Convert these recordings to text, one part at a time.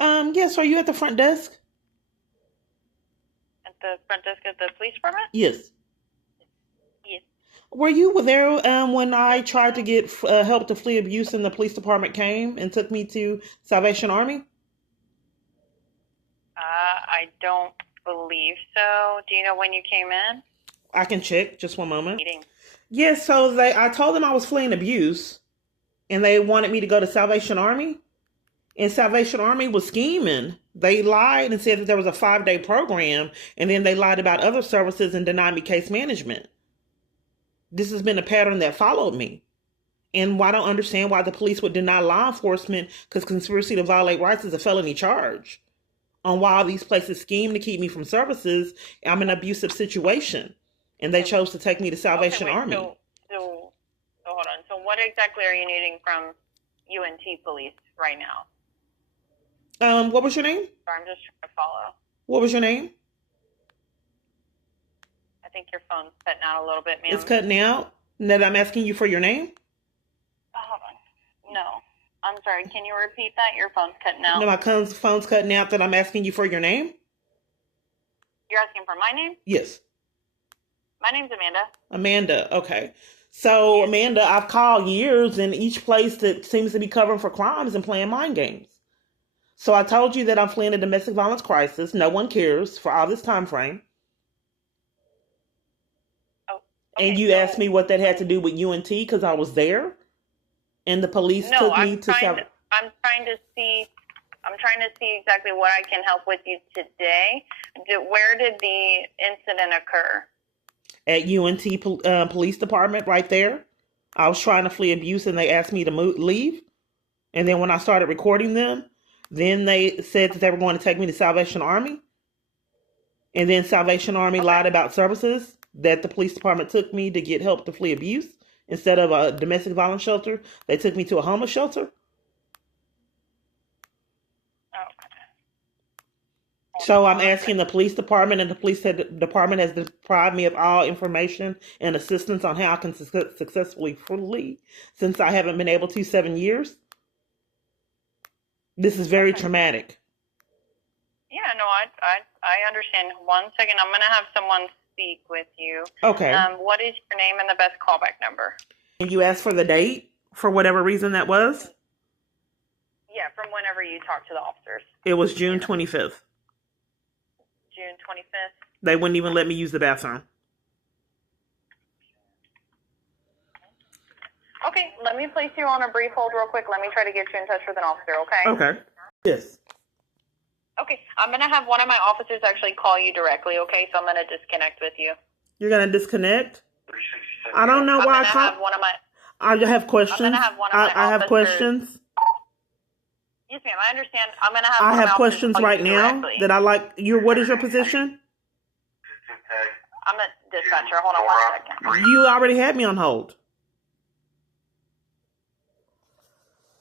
Yes, are you at the front desk? At the front desk of the police department? Yes. Yes. Were you there when I tried to get help to flee abuse and the police department came and took me to Salvation Army? I don't believe so. Do you know when you came in? I can check. Just one moment. Meeting. Yes, so I told them I was fleeing abuse and they wanted me to go to Salvation Army. And Salvation Army was scheming. They lied and said that there was a 5-day program, and then they lied about other services and denied me case management. This has been a pattern that followed me. And I don't understand why the police would deny law enforcement, because conspiracy to violate rights is a felony charge. On why these places scheme to keep me from services, I'm in an abusive situation. And they chose to take me to Salvation Army. So hold on. So what exactly are you needing from UNT police right now? What was your name? Sorry, I'm just trying to follow. What was your name? I think your phone's cutting out a little bit, ma'am. It's cutting out. That I'm asking you for your name? Oh, hold on. No. I'm sorry. Can you repeat that? Your phone's cutting out. No, my phone's cutting out that I'm asking you for your name? You're asking for my name? Yes. My name's Amanda. Amanda, okay. So, Amanda, I've called years and each place that seems to be covering for crimes and playing mind games. So I told you that I'm fleeing a domestic violence crisis. No one cares for all this time frame. Oh, okay, and you asked me what that had to do with UNT because I was there, and the police took me to. I'm trying to see exactly what I can help with you today. Where did the incident occur? At UNT Police Department, right there. I was trying to flee abuse, and they asked me to leave. And then when I started recording them, then they said that they were going to take me to Salvation Army. And then Salvation Army lied about services that the police department took me to get help to flee abuse. Instead of a domestic violence shelter, they took me to a homeless shelter. So I'm asking the police department, and the police department has deprived me of all information and assistance on how I can successfully flee, since I haven't been able to 7 years. This is very traumatic. Yeah, no, I understand. 1 second, I'm going to have someone speak with you. Okay. What is your name and the best callback number? And you asked for the date for whatever reason that was? Yeah, from whenever you talked to the officers. It was June 25th. June 25th. They wouldn't even let me use the bathroom. Okay, let me place you on a brief hold real quick. Let me try to get you in touch with an officer, okay? Okay. Yes. Okay, I'm going to have one of my officers actually call you directly, okay? So I'm going to disconnect with you. You're going to disconnect? I don't know why I can't. I have questions. I'm going to have one of my I have questions. Yes, ma'am, I understand. I'm going to have I have questions right now that I like. What is your position? I'm a dispatcher. Hold on 1 second. You already had me on hold.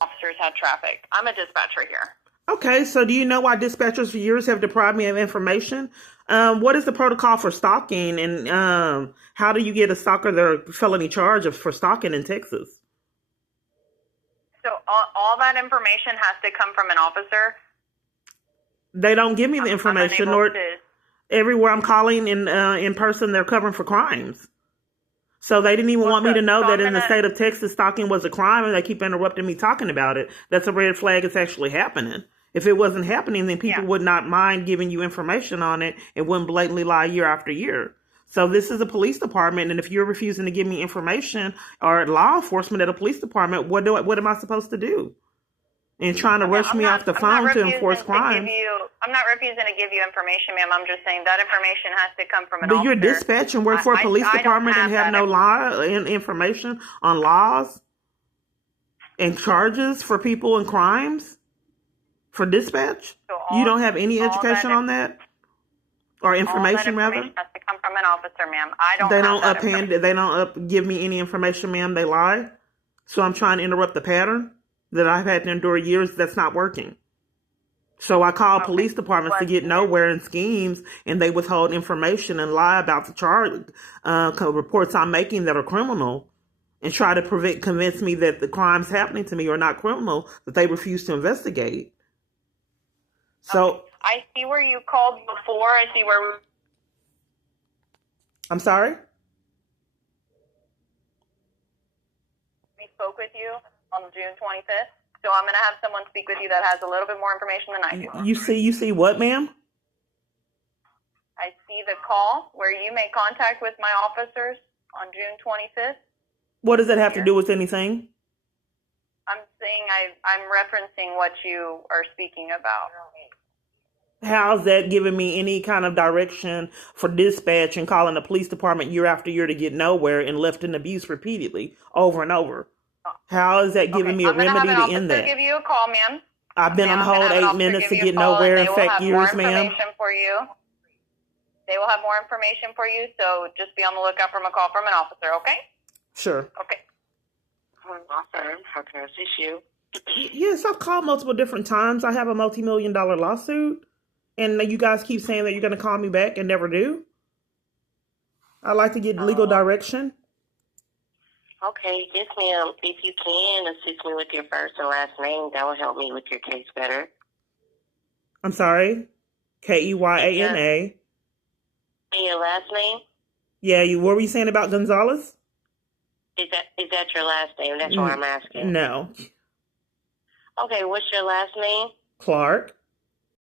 Officers had traffic. I'm a dispatcher here. Okay, so do you know why dispatchers for years have deprived me of information? What is the protocol for stalking, and how do you get a stalker their felony charge for stalking in Texas? So all that information has to come from an officer? They don't give me the information, nor everywhere I'm calling in person, they're covering for crimes. So they didn't even want me to know that in the state of Texas, stalking was a crime, and they keep interrupting me talking about it. That's a red flag. It's actually happening. If it wasn't happening, then people would not mind giving you information on it and wouldn't blatantly lie year after year. So this is a police department, and if you're refusing to give me information or law enforcement at a police department, what am I supposed to do? And trying to rush me off the phone to enforce crime. I'm not refusing to give you information, ma'am. I'm just saying that information has to come from an officer. But you're dispatch and work for a police department and have no law and information on laws and charges for people and crimes for dispatch? So you don't have any education on that? Or information, rather? Has to come from an officer, ma'am. They don't give me any information, ma'am. They lie. So I'm trying to interrupt the pattern that I've had to endure years. That's not working. So I call police departments to get nowhere in schemes, and they withhold information and lie about the charge reports I'm making that are criminal, and try to convince me that the crimes happening to me are not criminal, that they refuse to investigate. So I see where you called before. I see where I'm sorry. we spoke with you on June 25th. So I'm going to have someone speak with you that has a little bit more information than I do. You see what, ma'am? I see the call where you made contact with my officers on June 25th. What does that have to do with anything? I'm saying I'm referencing what you are speaking about. How's that giving me any kind of direction for dispatch and calling the police department year after year to get nowhere and left in abuse repeatedly over and over? How is that giving me a remedy to end that? I'm going to have an officer give you a call, ma'am. I've been on hold 8 minutes to get nowhere. In fact, years, ma'am. They will have more information for you, so just be on the lookout for a call from an officer, okay? Sure. Okay. Officer, how can I assist you? Yes, I've called multiple different times. I have a multi-million-dollar lawsuit, and you guys keep saying that you're going to call me back and never do. I'd like to get legal direction. Okay, yes, ma'am. If you can assist me with your first and last name, that will help me with your case better. I'm sorry. Keyyana. And your last name? Yeah, what were you saying about Gonzalez? Is that your last name? That's what I'm asking. No. Okay, what's your last name? Clark.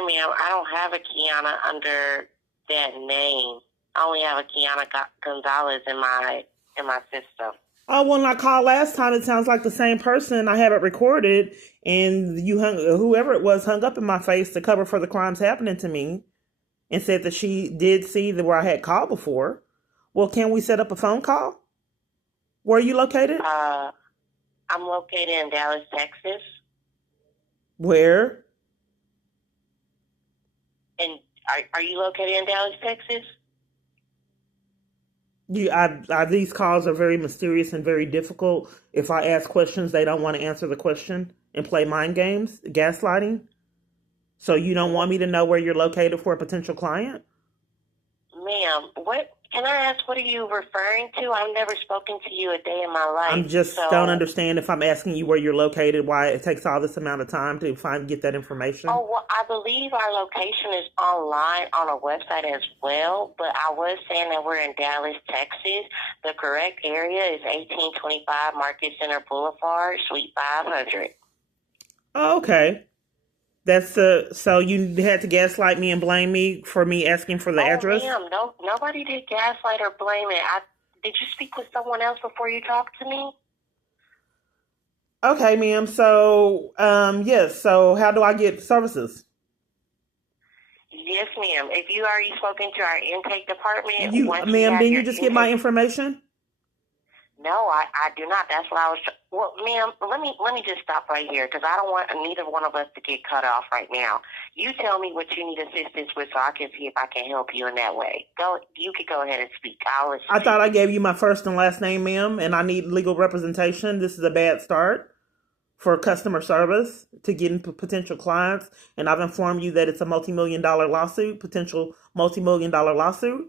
Ma'am, I don't have a Kiana under that name. I only have a Kiana Gonzalez in my system. Oh, when I called last time, it sounds like the same person. I have it recorded, and whoever it was hung up in my face to cover for the crimes happening to me, and said that she did see where I had called before. Well, can we set up a phone call? Where are you located? I'm located in Dallas, Texas. Where? And are you located in Dallas, Texas? These calls are very mysterious and very difficult. If I ask questions, they don't want to answer the question and play mind games, gaslighting. So you don't want me to know where you're located for a potential client? Ma'am, can I ask, what are you referring to? I've never spoken to you a day in my life. I'm just don't understand if I'm asking you where you're located, why it takes all this amount of time to get that information. Oh, well, I believe our location is online on a website as well, but I was saying that we're in Dallas, Texas. The correct area is 1825 Market Center Boulevard, Suite 500. Oh, okay. That's so you had to gaslight me and blame me for me asking for the address? Ma'am, no, nobody did gaslight or blame it. Did you speak with someone else before you talked to me? Okay, ma'am. So, yes. So how do I get services? Yes, ma'am. If you already spoken to our intake department, ma'am, didn't you just get my information? No, I do not. That's what I was. Well, ma'am, let me just stop right here because I don't want neither one of us to get cut off right now. You tell me what you need assistance with, so I can see if I can help you in that way. You can go ahead and speak. I'll listen. I thought I gave you my first and last name, ma'am, and I need legal representation. This is a bad start for customer service to getting potential clients, and I've informed you that it's a multi-million-dollar lawsuit, potential multi-million-dollar lawsuit.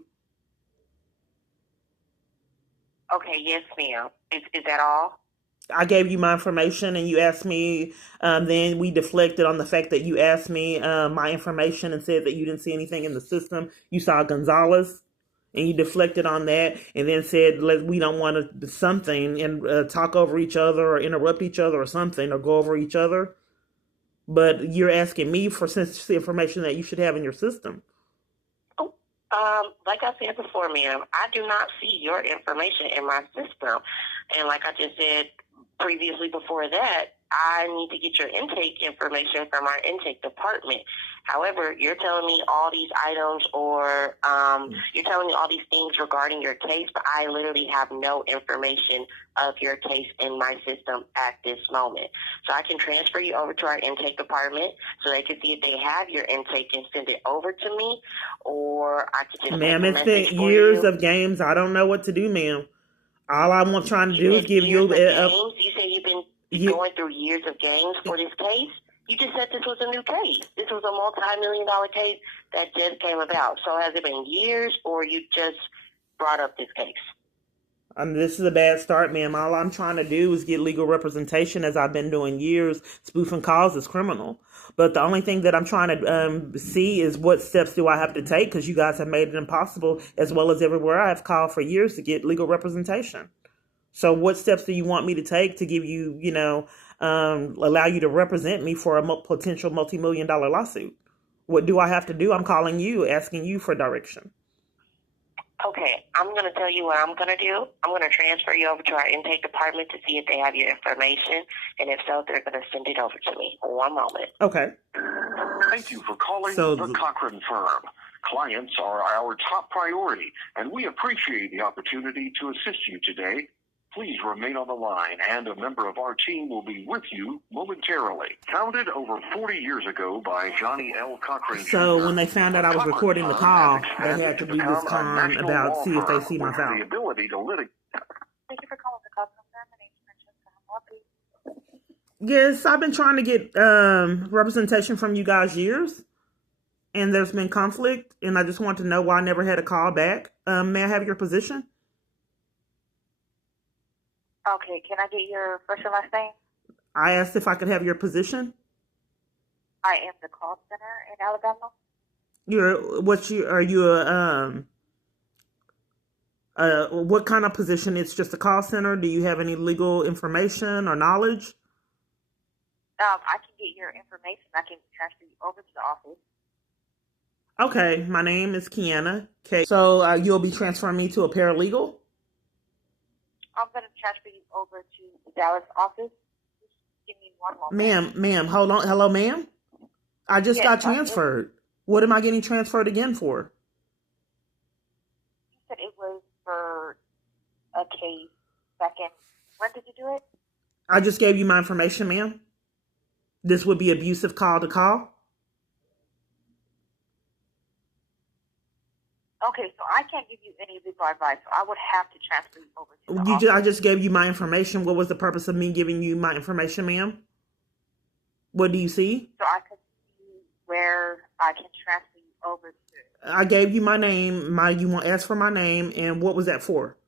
Okay, yes, ma'am. Is that all? I gave you my information and you asked me, then we deflected on the fact that you asked me my information and said that you didn't see anything in the system. You saw Gonzalez and you deflected on that and then said, we don't want to something and talk over each other or interrupt each other or something or go over each other. But you're asking me for sensitive information that you should have in your system. Like I said before, ma'am, I do not see your information in my system. And like I just said previously before that, I need to get your intake information from our intake department. However, you're telling me all these items or you're telling me all these things regarding your case, but I literally have no information of your case in my system at this moment. So I can transfer you over to our intake department so they can see if they have your intake and send it over to me, or I could just ma'am, it's been years of games. I don't know what to do, ma'am. All I'm trying to do is give you games. You say you've been going through years of games for this case? You just said this was a new case. This was a multi-million-dollar case that just came about. So has it been years or you just brought up this case? This is a bad start, ma'am. All I'm trying to do is get legal representation, as I've been doing years. Spoofing calls is criminal. But the only thing that I'm trying to see is what steps do I have to take, because you guys have made it impossible, as well as everywhere I have called for years, to get legal representation. So what steps do you want me to take to give you, allow you to represent me for a potential multi-million-dollar lawsuit? What do I have to do? I'm calling you, asking you for direction. Okay, I'm going to tell you what I'm going to do. I'm going to transfer you over to our intake department to see if they have your information, and if so, they're going to send it over to me. One moment. Okay. Thank you for calling the Cochran Firm. Clients are our top priority, and we appreciate the opportunity to assist you today. Please remain on the line, and a member of our team will be with you momentarily. Founded over 40 years ago by Johnny L. Cochran So Jr., when they found out I was recording the call, they had to do this con about see if they see my file. The ability to litigate. Thank you for calling the Cochran Firm. My name is Francesca. Yes, I've been trying to get representation from you guys years, and there's been conflict, and I just want to know why I never had a call back. May I have your position? Okay, can I get your first and last name? I asked if I could have your position. I am the call center in Alabama. What kind of position? It's just a call center. Do you have any legal information or knowledge? I can get your information. I can transfer you over to the office. Okay, my name is Kiana. Okay, so you'll be transferring me to a paralegal? I'm going to transfer you over to the Dallas office. Just give me one moment. Ma'am, hold on. Hello, ma'am? I just got transferred. What am I getting transferred again for? You said it was for a case back in... When did you do it? I just gave you my information, ma'am. This would be abusive call to call? Okay, so I can't give you any legal advice, so I would have to transfer you over to the office. I just gave you my information. What was the purpose of me giving you my information, ma'am? What do you see? So I could see where I can transfer you over to. I gave you my name. You want to ask for my name, and what was that for?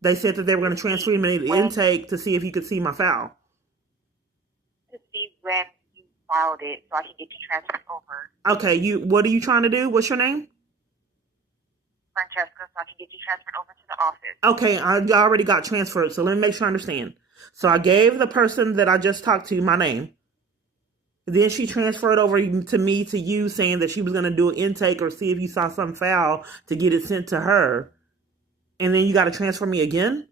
They said that they were going to transfer me to the intake to see if you could see my file. To see when you filed it, so I can get you transferred over. Okay, what are you trying to do? What's your name? Francesca, so I can get you transferred over to the office. Okay, I already got transferred, so let me make sure I understand. So I gave the person that I just talked to my name. Then she transferred over to me, to you, saying that she was going to do an intake or see if you saw some file to get it sent to her. And then you got to transfer me again?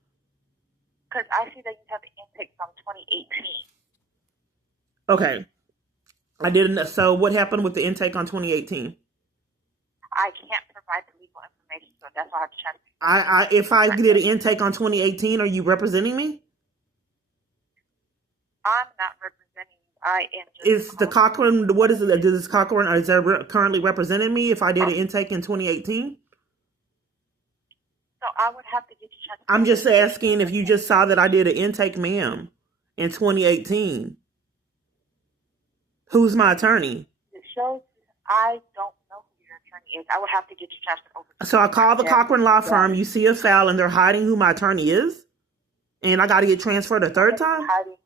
Because I see that you have the intake from 2018. Okay. I didn't. So what happened with the intake on 2018? I can't provide the legal information, so that's why I have to transfer. If I did an intake on 2018, are you representing me? I'm not representing you. I am just... Is the Cochran, what is it? Does Cochran, is there currently representing me if I did an intake in 2018? So I would have to get you transferred. I'm just asking if you just saw that I did an intake, ma'am, in 2018. Who's my attorney? It shows I don't know who your attorney is. I would have to get you transferred over. So I call the Cochran Law Firm. You see a file, and they're hiding who my attorney is? And I got to get transferred a third time? No, ma'am.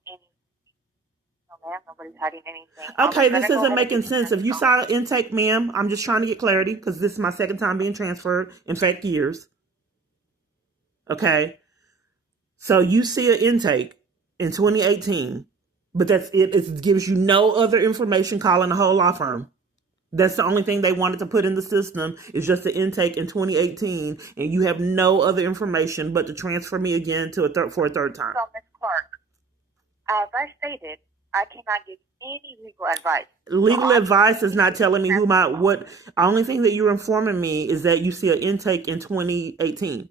Nobody's hiding anything. Okay, this isn't making sense. If you saw an intake, ma'am, I'm just trying to get clarity, because this is my second time being transferred. In fact, years. Okay. So you see an intake in 2018, but that's it. It gives you no other information calling the whole law firm. That's the only thing they wanted to put in the system, is just the intake in 2018, and you have no other information but to transfer me again to for a third time. So, Ms. Clark, as I stated, I cannot give any legal advice. Legal advice is not telling me what. The only thing that you're informing me is that you see an intake in 2018.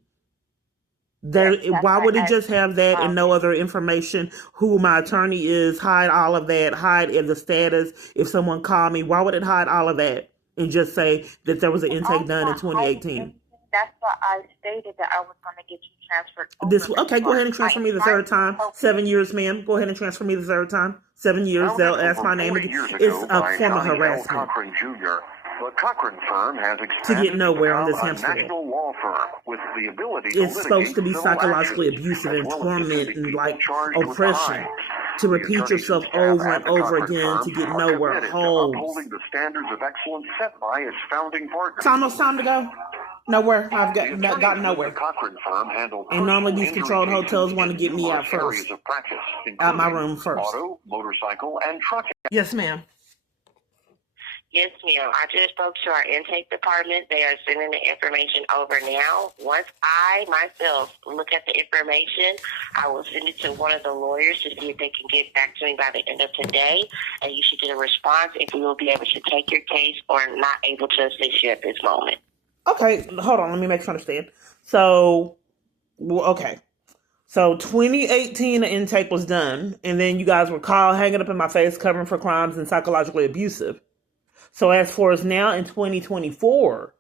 Why would it just have that and no other information? Who my attorney is, hide all of that, hide the status. If someone called me, why would it hide all of that and just say that there was an intake done in 2018? That's why I stated that I was going to get you transferred over. Okay, go ahead and transfer me the third time. 7 years, ma'am. Go ahead and transfer me the third time. 7 years. They'll ask my name again. It's a form of harassment. Cochran Jr. The Cochran Firm has to expanded get nowhere on this become a hamster wheel. national law firm with the ability to It's supposed to be litigate psychologically civil actions, abusive and as well as torment defending and people like charged with oppression crimes. to The repeat attorneys yourself and staff over at and the over Cochran again Firm to get are nowhere. committed to Holds. upholding the standards of excellence set by its founding partners. It's almost time to go. Nowhere. I've The gotten attorneys with nowhere. the Cochran Firm handle And normally personal these injury controlled cases hotels want to in get me out numerous first. areas of practice, Out my including room first. auto, motorcycle, and truck. Yes, ma'am. Yes, ma'am. I just spoke to our intake department. They are sending the information over now. Once I, myself, look at the information, I will send it to one of the lawyers to see if they can get back to me by the end of today. And you should get a response if we will be able to take your case or not able to assist you at this moment. Okay, hold on. Let me make sure I understand. So, okay. So 2018, the intake was done. And then you guys were called, hanging up in my face, covering for crimes and psychologically abusive. So as for us now in 2024,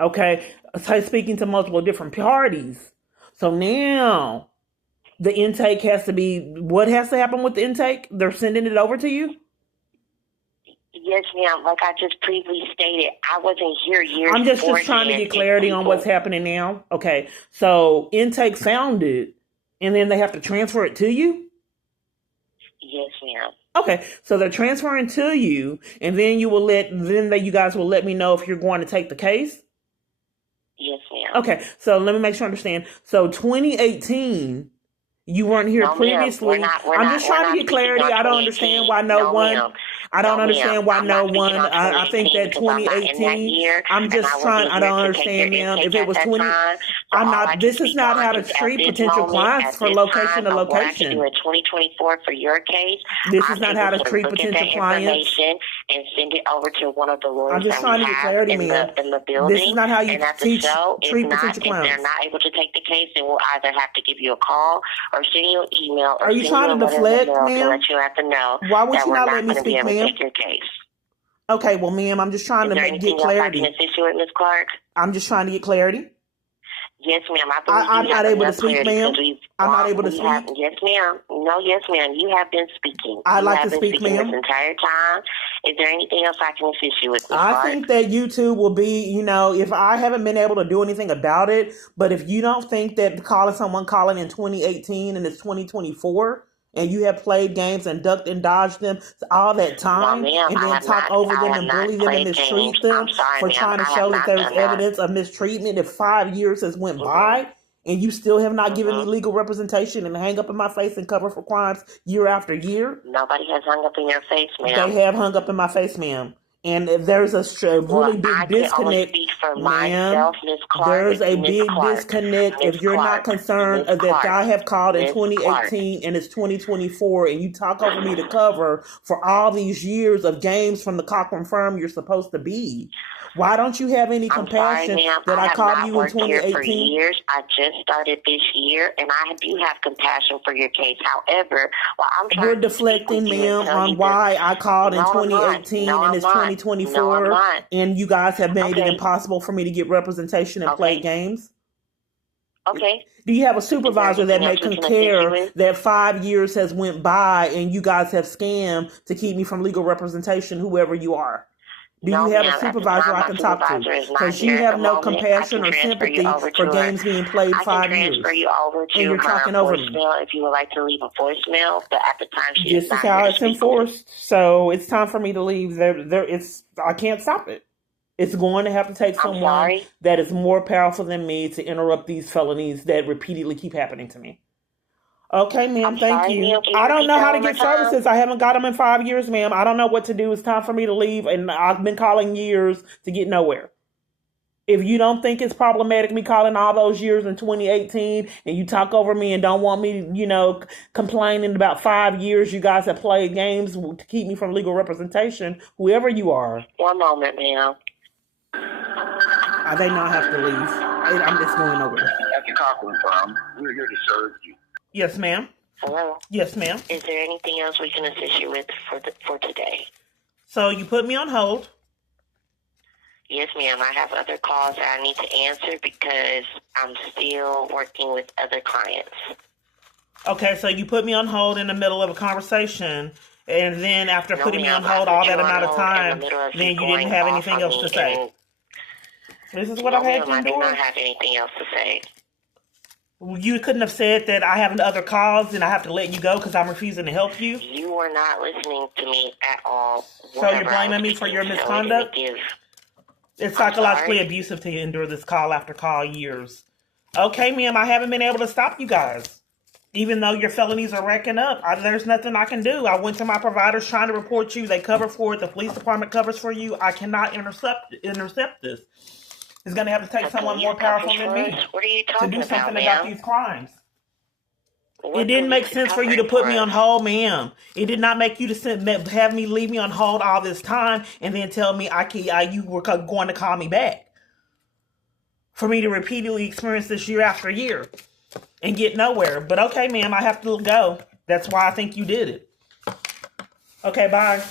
okay, speaking to multiple different parties. So now the intake has to be, what has to happen with the intake? They're sending it over to you? Yes, ma'am. Like I just previously stated, I wasn't here years I'm just beforehand. trying to get clarity on what's happening now. Okay, so intake found it, and then they have to transfer it to you? Yes, ma'am. Okay, so they're transferring to you, and then you guys will let me know if you're going to take the case? Yes, ma'am. Okay, so let me make sure I understand. So 2018, you weren't here previously. I'm just trying to get clarity. I don't understand why no one. I don't understand why no one. I think that 2018. I'm just trying. I don't understand, ma'am. If it was 20, I'm not. This is not how to treat potential clients for location to location. Do a 2024 for your case. This is not how to treat potential clients. And send it over to one of the lawyers. I'm just trying to get clarity, ma'am. In the building. This is not how you treat potential clients. If they're not able to take the case, then we'll either have to give you a call or send you an email. Are you trying to deflect, ma'am? To let you have to know. Why would you not let me speak, ma'am? Take your case. Okay, well, ma'am, I'm just trying to get clarity. Is there anything else I can assist you with, Ms. Clark? I'm just trying to get clarity. Yes, ma'am. I'm not able to speak, ma'am. I'm not able to speak. Yes, ma'am. No, yes, ma'am. You have been speaking. I'd like to speak, ma'am. This entire time. Is there anything else I can assist you with, Ms. I Clark? think that YouTube will be, if I haven't been able to do anything about it, but if you don't think that someone calling in 2018 and it's 2024, and you have played games and ducked and dodged them all that time, and then talk over them and bully them and mistreat them for trying to show that there's evidence of mistreatment, if 5 years has went by and you still have not given me legal representation and hang up in my face and cover for crimes year after year. Nobody has hung up in your face, ma'am. They have hung up in my face, ma'am. And there's a really big disconnect, ma'am. There's a big disconnect if you're not concerned that I have called in 2018 and it's 2024 and you talk over me to cover for all these years of games from the Cochran Firm you're supposed to be. Why don't you have any compassion that I called you in 2018? For years. I just started this year, and I do have compassion for your case. However, you're deflecting, ma'am, on why I called in 2018 and it's 2024, and you guys have made it impossible for me to get representation and play games. Okay. Do you have a supervisor that may concur that 5 years has went by and you guys have scammed to keep me from legal representation, whoever you are? Do you have a supervisor I can talk to? Because you have no compassion or sympathy for games being played 5 years. I can transfer you over to and you're talking over me. If you would like to leave a voicemail, but at the time she is not here to speak. This is how it's enforced. So it's time for me to leave. I can't stop it. It's going to have to take someone that is more powerful than me to interrupt these felonies that repeatedly keep happening to me. Okay, ma'am, thank you. I don't know how to get services. I haven't got them in 5 years, ma'am. I don't know what to do. It's time for me to leave, and I've been calling years to get nowhere. If you don't think it's problematic me calling all those years in 2018 and you talk over me and don't want me, complaining about 5 years you guys have played games to keep me from legal representation, whoever you are. One moment, ma'am. They know I have to leave. I'm just going nowhere. At the Cochran Firm, we're here to serve you. Yes, ma'am. Hello? Yes, ma'am. Is there anything else we can assist you with for today? So you put me on hold? Yes, ma'am. I have other calls that I need to answer because I'm still working with other clients. Okay, so you put me on hold in the middle of a conversation, And then after No, putting me on ma'am, I hold put all you that on amount of hold in the time, middle of then you you didn't going have off anything on else me, to say. and This is what no, I've had ma'am, to I do endure. not have anything else to say. You couldn't have said that I have other calls and I have to let you go because I'm refusing to help you. You were not listening to me at all. So you're blaming me for your misconduct? It's psychologically abusive to endure this call after call years. Okay, ma'am, I haven't been able to stop you guys. Even though your felonies are racking up, there's nothing I can do. I went to my providers trying to report you. They cover for it. The police department covers for you. I cannot intercept this. It's going to have to take someone more powerful than me What are you to talking do something about these crimes. What It didn't make police is sense for you to covering put for me on us? hold, ma'am. It did not make you to have me leave me on hold all this time and then tell me you were going to call me back. For me to repeatedly experience this year after year and get nowhere. But okay, ma'am, I have to go. That's why I think you did it. Okay, bye.